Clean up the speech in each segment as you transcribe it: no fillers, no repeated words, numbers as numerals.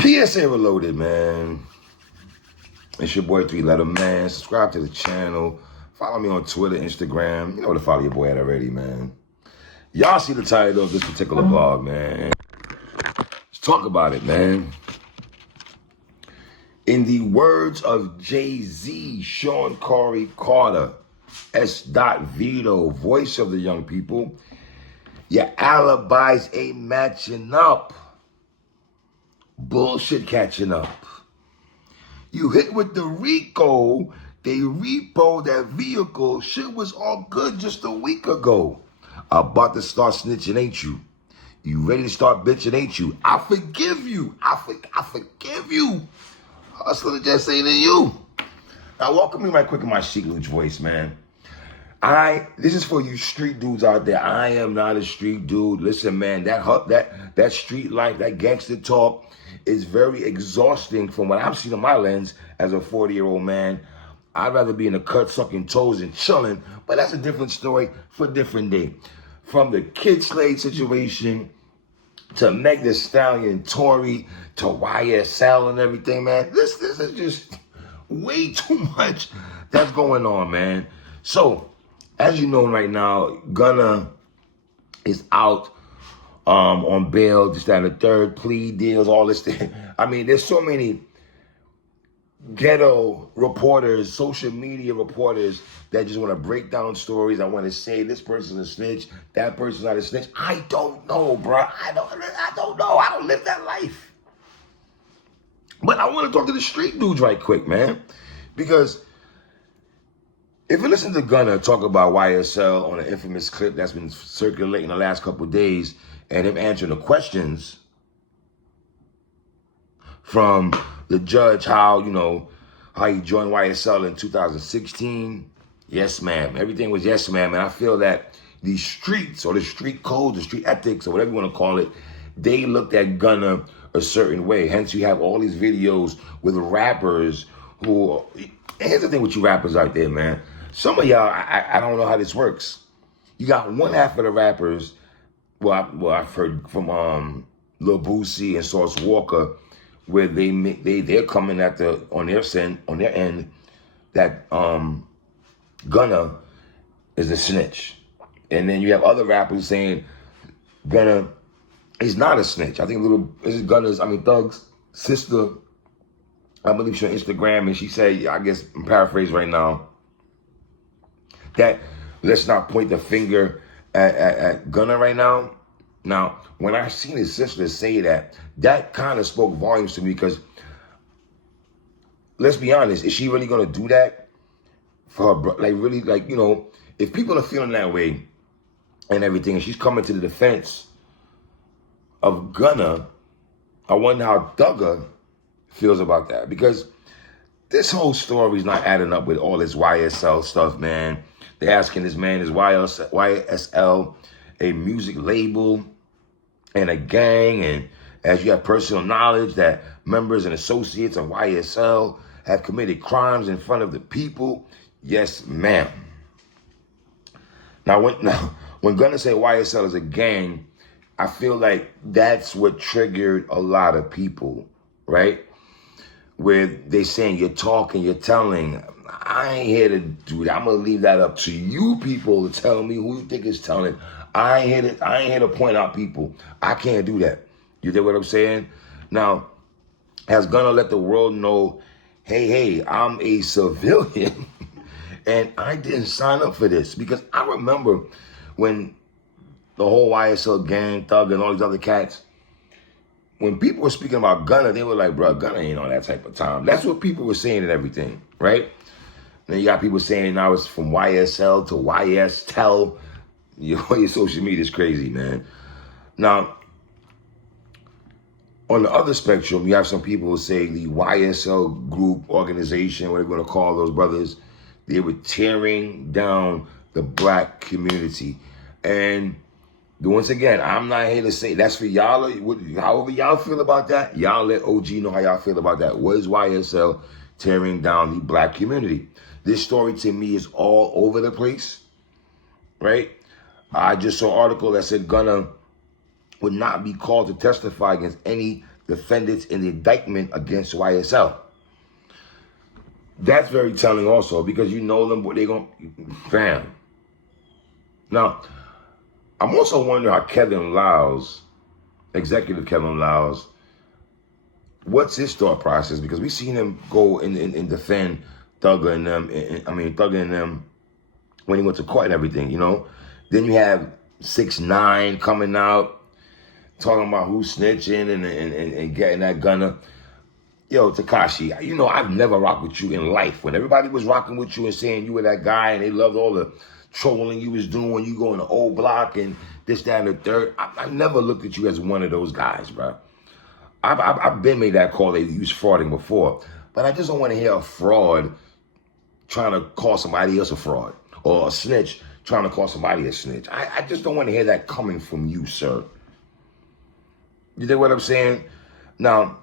PSA Reloaded, man. It's your boy 3-Letter Man. Subscribe to the channel. Follow me on Twitter, Instagram. You know to follow your boy at already, man. Y'all see the title of this particular vlog, man. Let's talk about it, man. In the words of Jay-Z, Sean Corey Carter, S. Vito, voice of the young people, your alibis ain't matching up. Bullshit catching up. You hit with the RICO, they repo that vehicle. Shit was all good just a week ago. About to start snitching, ain't you? You ready to start bitching, ain't you? I forgive you. I forgive you. Hustler just ain't in you. Now, welcome me right quick in my secret voice, man. This is for you street dudes out there. I am not a street dude. Listen, man, that street life, that gangster talk is very exhausting from what I've seen on my lens as a 40-year-old man. I'd rather be in the cut sucking toes and chilling, but that's a different story for a different day. From the Kid Slade situation to Meg Thee Stallion, Tory, to YSL and everything, man. This is just way too much that's going on, man. So, as you know right now, Gunna is out on bail, just that, the third plea deals, all this thing. I mean, there's so many ghetto reporters, social media reporters that just want to break down stories. I want to say this person's a snitch, that person's not a snitch. I don't know, bro. I don't know. I don't live that life. But I want to talk to the street dudes right quick, man, because if you listen to Gunna talk about YSL on an infamous clip that's been circulating the last couple of days, and him answering the questions from the judge, how he joined YSL in 2016. Yes, ma'am. Everything was yes, ma'am. And I feel that these streets, or the street codes, the street ethics, or whatever you want to call it, they looked at Gunna a certain way. Hence, you have all these videos with rappers who, and here's the thing with you rappers out there, man. Some of y'all, I don't know how this works. You got one half of the rappers, I've heard from Lil Boosie and Sauce Walka, where they're coming at on their end that Gunna is a snitch, and then you have other rappers saying Gunna is not a snitch. I think Thug's sister, I believe she's on Instagram, and she said, I guess I'm paraphrasing right now, that let's not point the finger at Gunna right now. Now, when I seen his sister say that kind of spoke volumes to me, because let's be honest, is she really gonna do that for her? Like, really, if people are feeling that way and everything, and she's coming to the defense of Gunna, I wonder how Thugger feels about that, because this whole story is not adding up with all this YSL stuff, man. They're asking this man, is YSL a music label and a gang? And as you have personal knowledge that members and associates of YSL have committed crimes in front of the people? Yes, ma'am. Now, when Gunna say YSL is a gang, I feel like that's what triggered a lot of people, right? Where they saying you're talking, you're telling. I ain't here to do that. I'm gonna leave that up to you people to tell me who you think is telling. I ain't here to point out people. I can't do that. You get what I'm saying? Now, has Gunna let the world know, hey, I'm a civilian and I didn't sign up for this? Because I remember when the whole YSL gang, Thug, and all these other cats, when people were speaking about Gunna, they were like, bro, Gunna ain't on that type of time. That's what people were saying and everything, right? Then you got people saying now it's from YSL to YSTEL. Your social media is crazy, man. Now, on the other spectrum, you have some people who say the YSL group, organization, whatever you want to call those brothers, they were tearing down the black community. And once again, I'm not here to say that's for y'all. However y'all feel about that, y'all let OG know how y'all feel about that. What is YSL tearing down the black community? This story to me is all over the place, right? I just saw an article that said Gunna would not be called to testify against any defendants in the indictment against YSL. That's very telling also, because you know them, what they gonna, fam. Now, I'm also wondering how Kevin Lyles, executive Kevin Lyles, what's his thought process? Because we seen him go and defend Thugger and them, Thugger and them when he went to court and everything, you know? Then you have 6ix9ine coming out, talking about who's snitching and getting that Gunna. Yo, Tekashi, you know, I've never rocked with you in life. When everybody was rocking with you and saying you were that guy and they loved all the trolling you was doing, you going to old block and this, that, and the third, I never looked at you as one of those guys, bro. I've been made that call that you was frauding before, but I just don't want to hear a fraud trying to call somebody else a fraud, or a snitch trying to call somebody a snitch. I just don't want to hear that coming from you, sir. You dig what I'm saying? Now,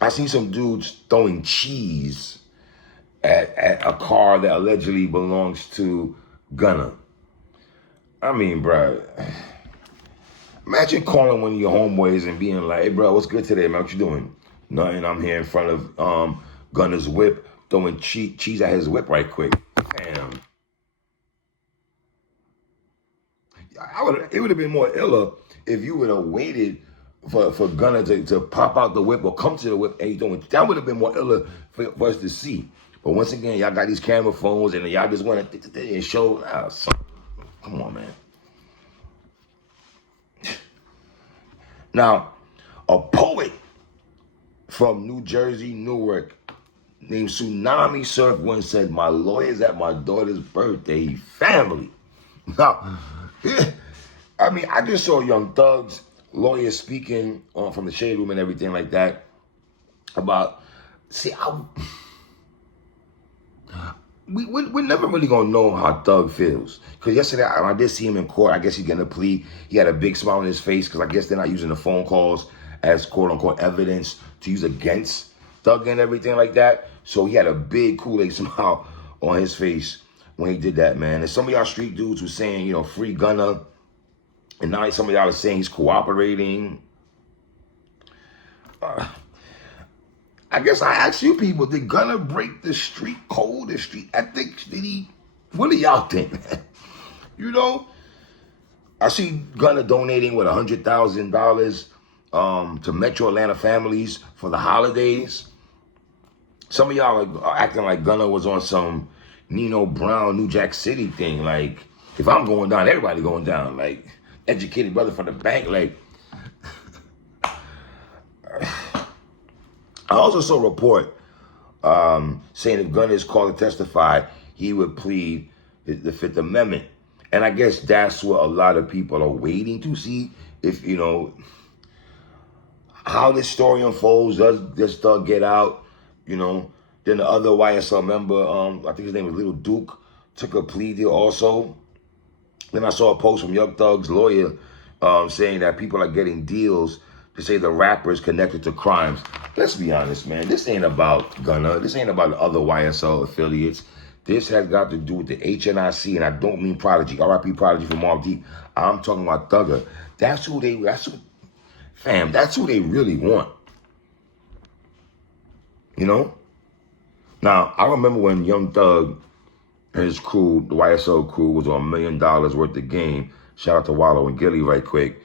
I see some dudes throwing cheese at a car that allegedly belongs to Gunna. I mean, bro, imagine calling one of your homeboys and being like, hey, bro, what's good today, man? What you doing? Nothing. I'm here in front of Gunna's whip, throwing cheese at his whip right quick. Damn. It would have been more iller if you would have waited for Gunna to pop out the whip or come to the whip and he's doing. That would have been more iller for us to see. But once again, y'all got these camera phones and y'all just want to and show. Come on, man. Now, a poet from New Jersey, Newark, named Tsunami Surf once said, my lawyer's at my daughter's birthday, family. Now, I mean, I just saw Young Thug's lawyer speaking from the Shade Room and everything like that about, see, we're never really going to know how Thug feels. Because yesterday, I did see him in court. I guess he's getting a plea. He had a big smile on his face because I guess they're not using the phone calls as quote-unquote evidence to use against Thug and everything like that. So he had a big Kool-Aid smile on his face when he did that, man. And some of y'all street dudes were saying, you know, free Gunna. And now some of y'all are saying he's cooperating. I guess I ask you people, did Gunna break the street code, the street ethics? Did he? What do y'all think, man? You know? I see Gunna donating, what, $100,000 to Metro Atlanta families for the holidays. Some of y'all are acting like Gunna was on some Nino Brown, New Jack City thing. Like, if I'm going down, everybody going down. Like, educated brother from the bank. Like, I also saw a report saying if Gunna is called to testify, he would plead the Fifth Amendment. And I guess that's what a lot of people are waiting to see. If, you know, how this story unfolds. Does this Thug get out? You know, then the other YSL member, I think his name was Little Duke, took a plea deal also. Then I saw a post from Young Thug's lawyer saying that people are getting deals to say the rappers connected to crimes. Let's be honest, man. This ain't about Gunna. This ain't about the other YSL affiliates. This has got to do with the HNIC, and I don't mean Prodigy. R.I.P. Prodigy from Mobb Deep. I'm talking about Thugger. That's who they really want. You know? Now, I remember when Young Thug and his crew, the YSL crew, was on $1 million worth of game. Shout out to Wallo and Gilly right quick.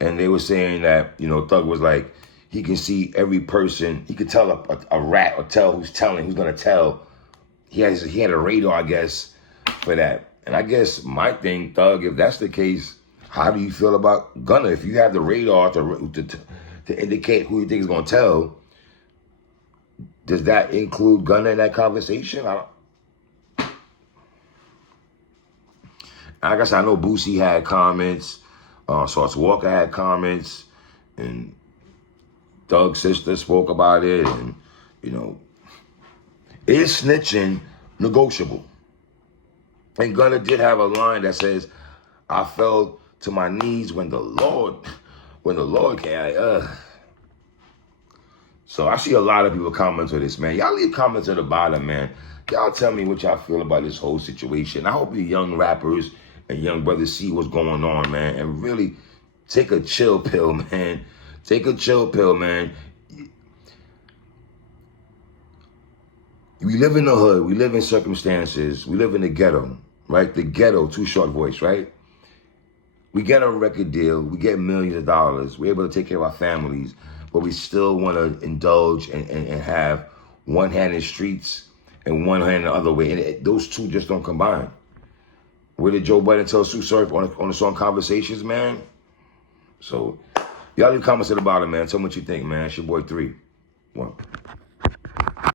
And they were saying that, you know, Thug was like, he can see every person. He could tell a rat or tell who's telling, who's going to tell. He had a radar, I guess, for that. And I guess my thing, Thug, if that's the case, how do you feel about Gunna? If you have the radar to indicate who you think is going to tell, does that include Gunna in that conversation? I guess I know Boosie had comments. Sauce Walka had comments. And Thug's sister spoke about it. And, you know, is snitching negotiable? And Gunna did have a line that says, I fell to my knees when the Lord came. So I see a lot of people comment on this, man. Y'all leave comments at the bottom, man. Y'all tell me what y'all feel about this whole situation. I hope you young rappers and young brothers see what's going on, man, and really take a chill pill, man. Take a chill pill, man. We live in the hood. We live in circumstances. We live in the ghetto, right? The ghetto, Too Short voice, right? We get a record deal. We get millions of dollars. We're able to take care of our families, but we still want to indulge and have one hand in the streets and one hand the other way. And those two just don't combine. Where did Joe Budden tell Sue Surf on the song Conversations, man? So, y'all leave comments at the bottom, man. Tell me what you think, man. It's your boy 3. 1.